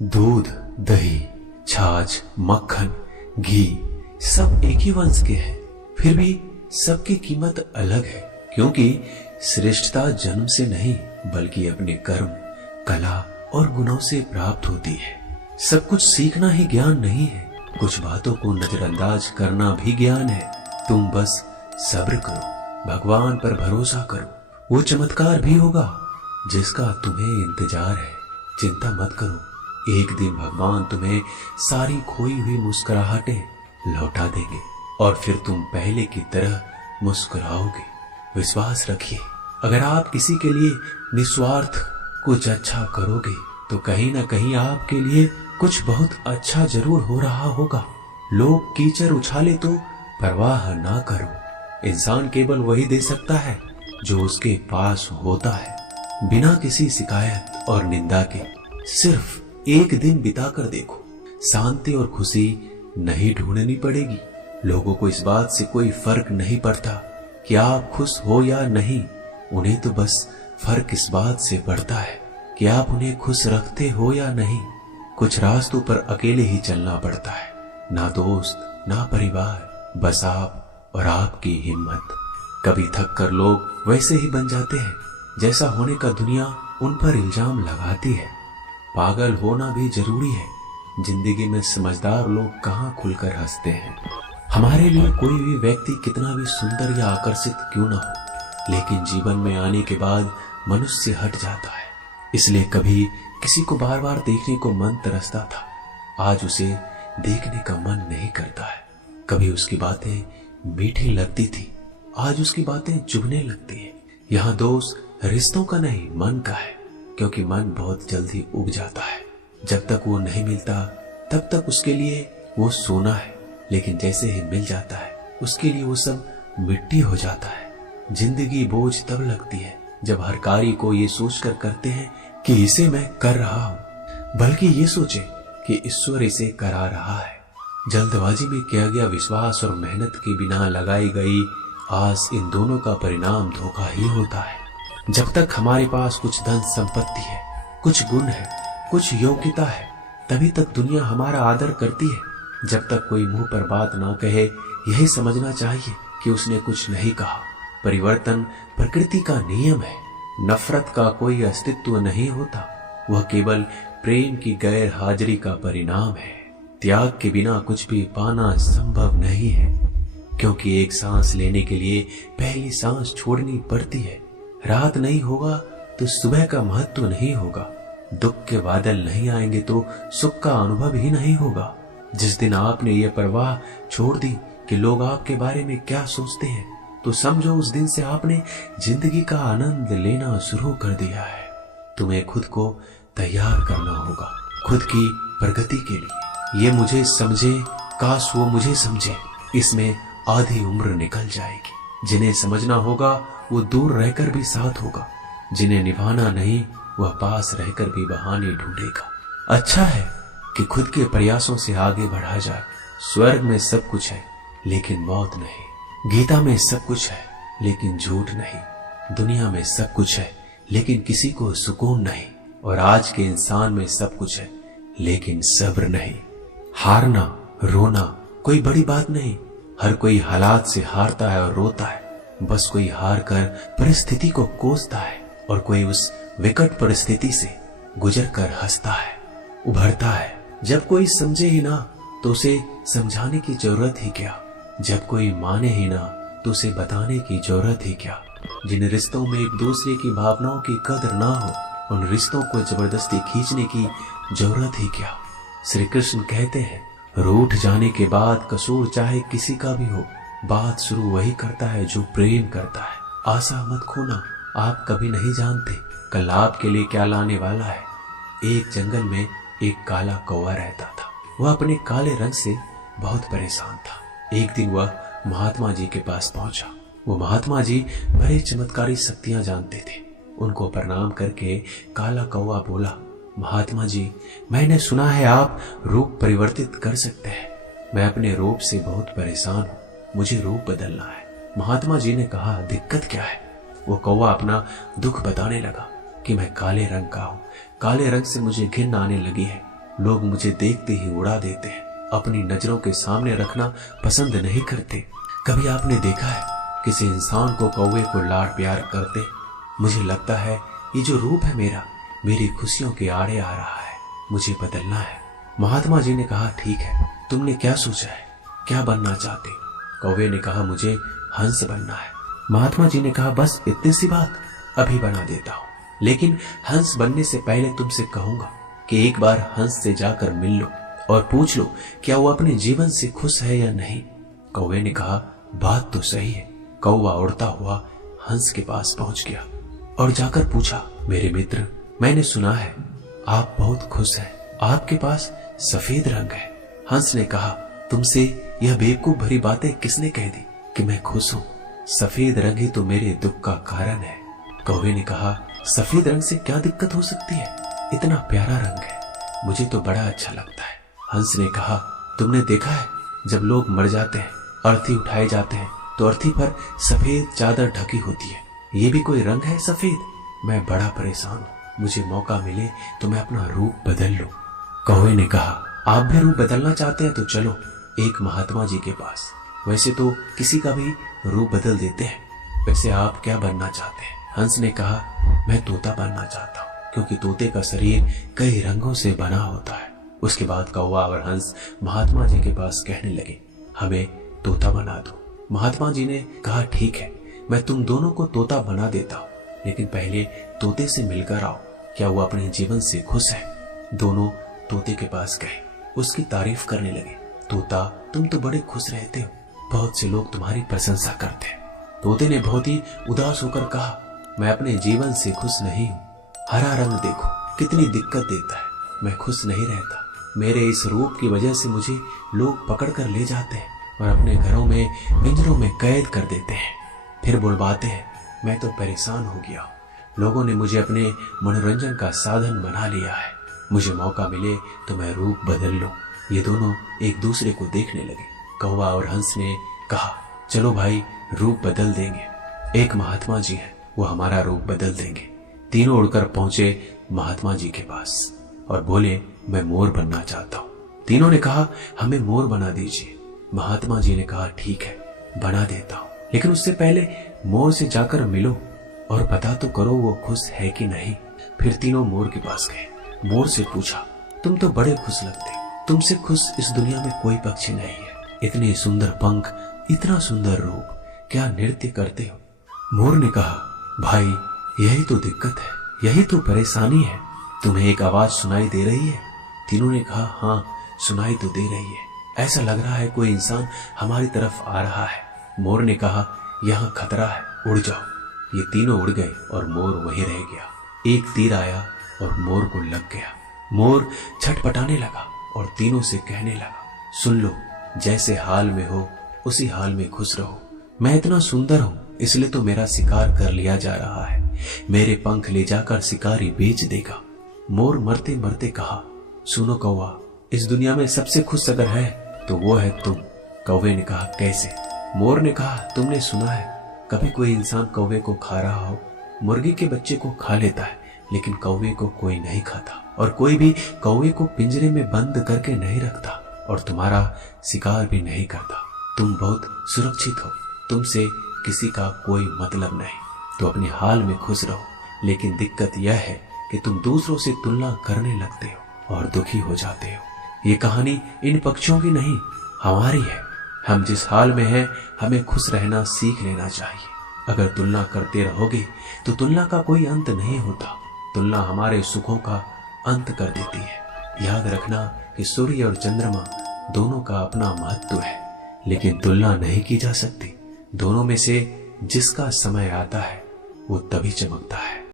दूध, दही, छाछ, मक्खन, घी सब एक ही वंश के हैं, फिर भी सबकी कीमत अलग है, क्योंकि श्रेष्ठता जन्म से नहीं बल्कि अपने कर्म, कला और गुणों से प्राप्त होती है। सब कुछ सीखना ही ज्ञान नहीं है, कुछ बातों को नजरअंदाज करना भी ज्ञान है। तुम बस सब्र करो, भगवान पर भरोसा करो, वो चमत्कार भी होगा जिसका तुम्हें इंतजार है। चिंता मत करो, एक दिन भगवान तुम्हें सारी खोई हुई मुस्कुराहटें लौटा देंगे और फिर तुम पहले की तरह मुस्कुराओगे। विश्वास रखिए, अगर आप किसी के लिए निस्वार्थ कुछ अच्छा करोगे तो कहीं ना कहीं आपके लिए कुछ बहुत अच्छा जरूर हो रहा होगा। लोग कीचड़ उछाले तो परवाह ना करो, इंसान केवल वही दे सकता है जो उसके पास होता है। बिना किसी शिकायत और निंदा के सिर्फ एक दिन बिता कर देखो, शांति और खुशी नहीं ढूंढनी पड़ेगी। लोगों को इस बात से कोई फर्क नहीं पड़ता कि आप खुश हो या नहीं, उन्हें तो बस फर्क इस बात से पड़ता है कि आप उन्हें खुश रखते हो या नहीं। कुछ रास्तों पर अकेले ही चलना पड़ता है, ना दोस्त ना परिवार, बस आप और आपकी हिम्मत। कभी थक कर लोग वैसे ही बन जाते हैं जैसा होने का दुनिया उन पर इल्जाम लगाती है। पागल होना भी जरूरी है, जिंदगी में समझदार लोग कहाँ खुलकर हंसते हैं। हमारे लिए कोई भी व्यक्ति कितना भी सुंदर या आकर्षित क्यों ना हो, लेकिन जीवन में आने के बाद मनुष्य हट जाता है। इसलिए कभी किसी को बार बार देखने को मन तरसता था, आज उसे देखने का मन नहीं करता है। कभी उसकी बातें मीठी लगती थी, आज उसकी बातें चुभने लगती है। यहाँ दोष रिश्तों का नहीं मन का है, क्योंकि मन बहुत जल्दी उब जाता है। जब तक वो नहीं मिलता तब तक उसके लिए वो सोना है, लेकिन जैसे ही मिल जाता है उसके लिए वो सब मिट्टी हो जाता है। जिंदगी बोझ तब लगती है जब हर कार्य को ये सोचकर करते हैं कि इसे मैं कर रहा हूँ, बल्कि ये सोचे कि ईश्वर इसे करा रहा है। जल्दबाजी में किया गया विश्वास और मेहनत के बिना लगाई गई आस, इन दोनों का परिणाम धोखा ही होता है। जब तक हमारे पास कुछ धन संपत्ति है, कुछ गुण है, कुछ योग्यता है, तभी तक दुनिया हमारा आदर करती है। जब तक कोई मुंह पर बात ना कहे, यही समझना चाहिए कि उसने कुछ नहीं कहा। परिवर्तन प्रकृति का नियम है, नफरत का कोई अस्तित्व नहीं होता, वह केवल प्रेम की गैर हाजिरी का परिणाम है। त्याग के बिना कुछ भी पाना संभव नहीं है, क्योंकि एक सांस लेने के लिए पहली सांस छोड़नी पड़ती है। रात नहीं होगा तो सुबह का महत्व नहीं होगा, दुख के बादल नहीं आएंगे तो सुख का अनुभव ही नहीं होगा। जिस दिन आपने ये परवाह छोड़ दी कि लोग आपके बारे में क्या सोचते हैं, तो समझो उस दिन से आपने जिंदगी का आनंद लेना शुरू कर दिया है। तुम्हें खुद को तैयार करना होगा, खुद की प्रगति के लिए। ये मुझे समझे, काश वो मुझे समझे, इसमें आधी उम्र निकल जाएगी। जिन्हें समझना होगा वो दूर रहकर भी साथ होगा, जिन्हें निभाना नहीं वह पास रहकर भी बहाने ढूंढेगा। अच्छा है कि खुद के प्रयासों से आगे बढ़ा जाए। स्वर्ग में सब कुछ है लेकिन मौत नहीं, गीता में सब कुछ है लेकिन झूठ नहीं, दुनिया में सब कुछ है लेकिन किसी को सुकून नहीं, और आज के इंसान में सब कुछ है लेकिन सब्र नहीं। हारना रोना कोई बड़ी बात नहीं, हर कोई हालात से हारता है और रोता है। बस कोई हार कर परिस्थिति को कोसता है और कोई उस विकट परिस्थिति से गुजर कर हंसता है, उभरता है। जब कोई समझे ही ना तो उसे समझाने की जरूरत ही क्या, जब कोई माने ही ना तो उसे बताने की जरूरत ही क्या। जिन रिश्तों में एक दूसरे की भावनाओं की कदर ना हो, उन रिश्तों को जबरदस्ती खींचने की जरूरत ही क्या। श्री कृष्ण कहते हैं, रूठ जाने के बाद कसूर चाहे किसी का भी हो, बात शुरू वही करता है जो प्रेम करता है। आशा मत खोना, आप कभी नहीं जानते कल आपके लिए क्या लाने वाला है। एक जंगल में एक काला कौवा रहता था। वह अपने काले रंग से बहुत परेशान था। एक दिन वह महात्मा जी के पास पहुंचा। वो महात्मा जी बड़े चमत्कारी शक्तियां जानते थे। उनको प्रणाम करके काला कौवा बोला, महात्मा जी, मैंने सुना है आप रूप परिवर्तित कर सकते हैं। मैं अपने रूप से बहुत परेशान हूँ, मुझे रूप बदलना है। महात्मा जी ने कहा, दिक्कत क्या है? वो कौवा अपना दुख बताने लगा कि मैं काले रंग का हूँ, काले रंग से मुझे घिन आने लगी है। लोग मुझे देखते ही उड़ा देते हैं, अपनी नजरों के सामने रखना पसंद नहीं करते। कभी आपने देखा है किसी इंसान को कौवे को लाड़ प्यार करते? मुझे लगता है ये जो रूप है मेरा, मेरी खुशियों के आड़े आ रहा है, मुझे बदलना है। महात्मा जी ने कहा, ठीक है, तुमने क्या सोचा है, क्या बनना चाहते? कौवे ने कहा, मुझे हंस बनना है। महात्मा जी ने कहा, बस इतनी सी बात, अभी बना देता हूँ, लेकिन हंस बनने से पहले तुमसे कहूंगा कि एक बार हंस से जाकर मिल लो और पूछ लो क्या वो अपने जीवन से खुश है या नहीं। कौवे ने कहा, बात तो सही है। कौवा उड़ता हुआ हंस के पास पहुंच गया और जाकर पूछा, मेरे मित्र, मैंने सुना है आप बहुत खुश हैं, आपके पास सफेद रंग है। हंस ने कहा, तुमसे यह बेवकूफ भरी बातें किसने कह दी कि मैं खुश हूं? सफेद रंग ही तो मेरे दुख का कारण है। कौवे ने कहा, सफेद रंग से क्या दिक्कत हो सकती है, इतना प्यारा रंग है, मुझे तो बड़ा अच्छा लगता है। हंस ने कहा, तुमने देखा है जब लोग मर जाते हैं, अर्थी उठाए जाते हैं तो अर्थी पर सफेद चादर ढकी होती है, ये भी कोई रंग है सफेद? मैं बड़ा परेशान हूँ, मुझे मौका मिले तो मैं अपना रूप बदल लूं। कौवे ने कहा, आप भी रूप बदलना चाहते हैं तो चलो एक महात्मा जी के पास, वैसे तो किसी का भी रूप बदल देते हैं, वैसे आप क्या बनना चाहते हैं? हंस ने कहा, मैं तोता बनना चाहता हूँ, क्योंकि तोते का शरीर कई रंगों से बना होता है। उसके बाद कौवा और हंस महात्मा जी के पास कहने लगे, हमें तोता बना दो। महात्मा जी ने कहा, ठीक है, मैं तुम दोनों को तोता बना देता हूँ, लेकिन पहले तोते से मिलकर आओ, क्या वो अपने जीवन से खुश है? दोनों तोते के पास गए, उसकी तारीफ करने लगे। तोता, तुम तो बड़े खुश रहते हो, बहुत से लोग तुम्हारी प्रशंसा करते हैं। तोते ने बहुत ही उदास होकर कहा, मैं अपने जीवन से खुश नहीं हूँ, हरा रंग देखो कितनी दिक्कत देता है, मैं खुश नहीं रहता, मेरे इस रूप की वजह से मुझे लोग पकड़ कर ले जाते हैं और अपने घरों में पिंजरों में कैद कर देते हैं, फिर बुलवाते हैं, मैं तो परेशान हो गया, लोगों ने मुझे अपने मनोरंजन का साधन बना लिया है, मुझे मौका मिले तो मैं रूप बदल लूं। ये दोनों एक दूसरे को देखने लगे। कौवा और हंस ने कहा, चलो भाई, रूप बदल देंगे, एक महात्मा जी हैं, वो हमारा रूप बदल देंगे। तीनों उड़कर पहुंचे महात्मा जी के पास और बोले, मैं मोर बनना चाहता हूँ। तीनों ने कहा, हमें मोर बना दीजिए। महात्मा जी ने कहा, ठीक है, बना देता हूँ, लेकिन उससे पहले मोर से जाकर मिलो और पता तो करो वो खुश है कि नहीं। फिर तीनों मोर के पास गए, मोर से पूछा, तुम तो बड़े खुश लगते, तुमसे खुश इस दुनिया में कोई पक्षी नहीं है, इतने सुंदर पंख, इतना सुंदर रूप, क्या नृत्य करते हो? मोर ने कहा, भाई यही तो दिक्कत है, यही तो परेशानी है, तुम्हें एक आवाज सुनाई दे रही है? तीनों ने कहा, हाँ सुनाई तो दे रही है, ऐसा लग रहा है कोई इंसान हमारी तरफ आ रहा है। मोर ने कहा, यहाँ खतरा है, उड़ जाओ। ये तीनों उड़ गए और मोर वहीं रह गया। एक तीर आया और मोर को लग गया। मोर छटपटाने लगा और तीनों से कहने लगा, सुन लो, जैसे हाल में हो उसी हाल में खुश रहो, मैं इतना सुंदर हूं इसलिए तो मेरा शिकार कर लिया जा रहा है, मेरे पंख ले जाकर शिकारी बेच देगा। मोर मरते मरते कहा, सुनो कौवा, इस दुनिया में सबसे खुश अगर है तो वो है तुम। कौवे ने कहा, कैसे? मोर ने कहा, तुमने सुना है कभी कोई इंसान कौवे को खा रहा हो? मुर्गी के बच्चे को खा लेता है, लेकिन कौवे को कोई नहीं खाता, और कोई भी कौवे को पिंजरे में बंद करके नहीं रखता और तुम्हारा शिकार भी नहीं करता। तुम बहुत सुरक्षित हो, तुमसे किसी का कोई मतलब नहीं, तो अपने हाल में खुश रहो। लेकिन दिक्कत यह है कि तुम दूसरों से तुलना करने लगते हो और दुखी हो जाते हो। ये कहानी इन पक्षियों की नहीं, हमारी है। हम जिस हाल में हैं, हमें खुश रहना सीख लेना चाहिए। अगर तुलना करते रहोगे तो तुलना का कोई अंत नहीं होता। तुलना हमारे सुखों का अंत कर देती है। याद रखना कि सूर्य और चंद्रमा दोनों का अपना महत्व है, लेकिन तुलना नहीं की जा सकती। दोनों में से जिसका समय आता है वो तभी चमकता है।